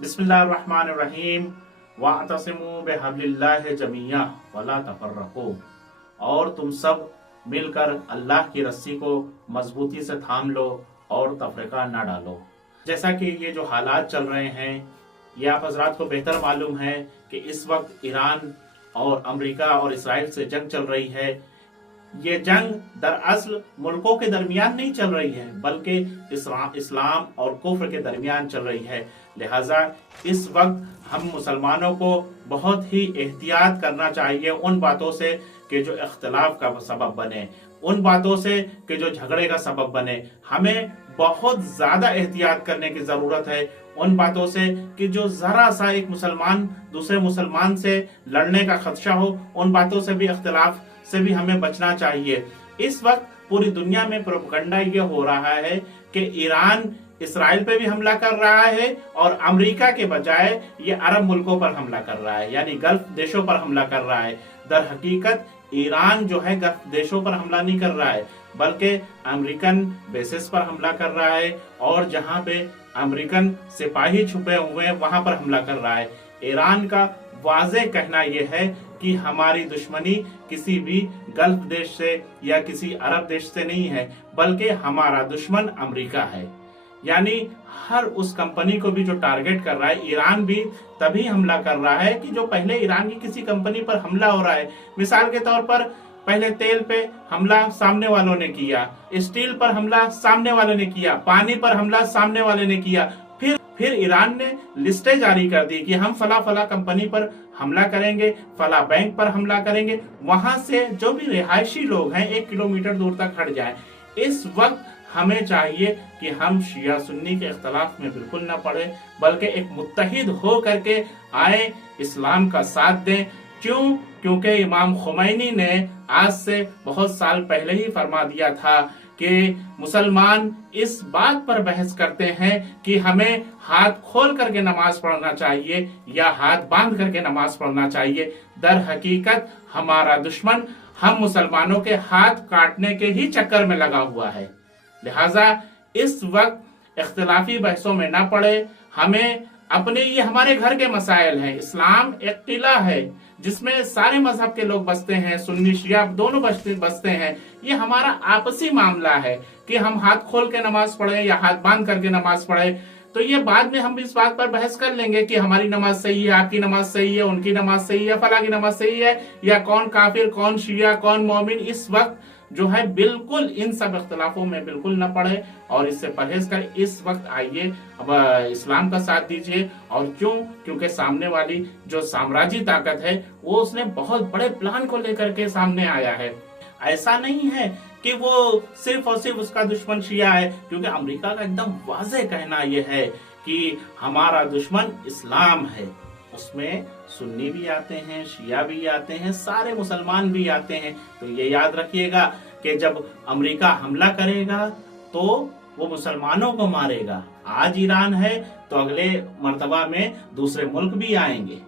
बिस्मिल्लाहिर्रहमानिर्रहीम वातसिमू बिहब्लिल्लाहि जमीआ वला तफर्रकू। और तुम सब मिलकर अल्लाह की रस्सी को मजबूती से थाम लो और तफरीका ना डालो। जैसा कि ये जो हालात चल रहे हैं, ये आप हजरात को बेहतर मालूम है कि इस वक्त ईरान और अमेरिका और इसराइल से जंग चल रही है। ये जंग दरअसल मुल्कों के दरमियान नहीं चल रही है, बल्कि इस्लाम और कुफ्र के दरमियान चल रही है। लिहाजा इस वक्त हम मुसलमानों को बहुत ही एहतियात करना चाहिए उन बातों से कि जो इख्तिलाफ का सबब बने, उन बातों से कि जो झगड़े का सबब बने। हमें बहुत ज्यादा एहतियात करने की जरूरत है उन बातों से कि जो जरा सा एक मुसलमान दूसरे मुसलमान से लड़ने का खदशा हो, उन बातों से भी इख्तिलाफ से भी हमें बचना चाहिए। इस वक्त पूरी दुनिया में प्रोपगंडा ये हो रहा है कि ईरान इसराइल पे भी हमला कर रहा है और अमेरिका के बजाय ये अरब मुल्कों पर हमला कर रहा है, यानी गल्फ देशों पर हमला कर रहा है। दर हकीकत ईरान जो है गल्फ देशों पर हमला नहीं कर रहा है, बल्कि अमेरिकन बेसिस पर हमला कर रहा है और जहां पे अमेरिकन सिपाही छुपे हुए हैं वहां पर हमला कर रहा है। ईरान का वाज़ेह कहना यह है कि हमारी दुश्मनी किसी भी गल्फ देश से या किसी अरब देश से नहीं है, बल्कि हमारा दुश्मन अमेरिका है। यानी हर उस कंपनी को भी जो टारगेट कर रहा है, ईरान भी तभी हमला कर रहा है कि जो पहले ईरान की किसी कंपनी पर हमला हो रहा है। मिसाल के तौर पर पहले तेल पे हमला सामने वालों ने किया, स्टील पर हमला सामने वालों ने किया, पानी पर हमला सामने वाले ने किया। फिर ईरान ने लिस्टें जारी कर दी कि हम फला फला कंपनी पर हमला करेंगे, फला बैंक पर हमला करेंगे, वहां से जो भी रिहायशी लोग हैं 1 किलोमीटर दूर तक हट जाएं। इस वक्त हमें चाहिए कि हम शिया सुन्नी के इख्तलाफ में बिल्कुल न पड़े, बल्कि एक मुत्तहिद हो करके आए, इस्लाम का साथ दें। क्यों? क्योंकि इमाम खुमैनी ने आज से बहुत साल पहले ही फरमा दिया था कि मुसलमान इस बात पर बहस करते हैं कि हमें हाथ खोल करके नमाज पढ़ना चाहिए या हाथ बांध करके नमाज पढ़ना चाहिए। दर हकीकत हमारा दुश्मन हम मुसलमानों के हाथ काटने के ही चक्कर में लगा हुआ है। लिहाजा इस वक्त इख्तिलाफी बहसों में न पड़े। हमें अपने ये हमारे घर के मसाइल हैं। इस्लाम एक किला है जिसमें सारे मजहब के लोग बसते हैं, सुन्नी शिया दोनों बसते हैं। ये हमारा आपसी मामला है कि हम हाथ खोल के नमाज पढ़े या हाथ बांध करके नमाज पढ़े। तो ये बाद में हम इस बात पर बहस कर लेंगे कि हमारी नमाज सही है, आपकी नमाज सही है, उनकी नमाज सही है, फला की नमाज सही है, या कौन काफिर, कौन शिया, कौन मोमिन। इस वक्त जो है बिल्कुल इन सब इख्तिलाफों में बिल्कुल न पड़े और इससे परहेज कर इस वक्त आइए अब इस्लाम का साथ दीजिए। और क्यों? क्योंकि सामने वाली जो साम्राज्य ताकत है वो उसने बहुत बड़े प्लान को लेकर के सामने आया है। ऐसा नहीं है कि वो सिर्फ और सिर्फ उसका दुश्मन शिया है, क्योंकि अमेरिका का एकदम वाज़ेह कहना यह है कि हमारा दुश्मन इस्लाम है। उसमें सुन्नी भी आते हैं, शिया भी आते हैं, सारे मुसलमान भी आते हैं। तो ये याद रखिएगा कि जब अमेरिका हमला करेगा तो वो मुसलमानों को मारेगा। आज ईरान है तो अगले मर्तबा में दूसरे मुल्क भी आएंगे।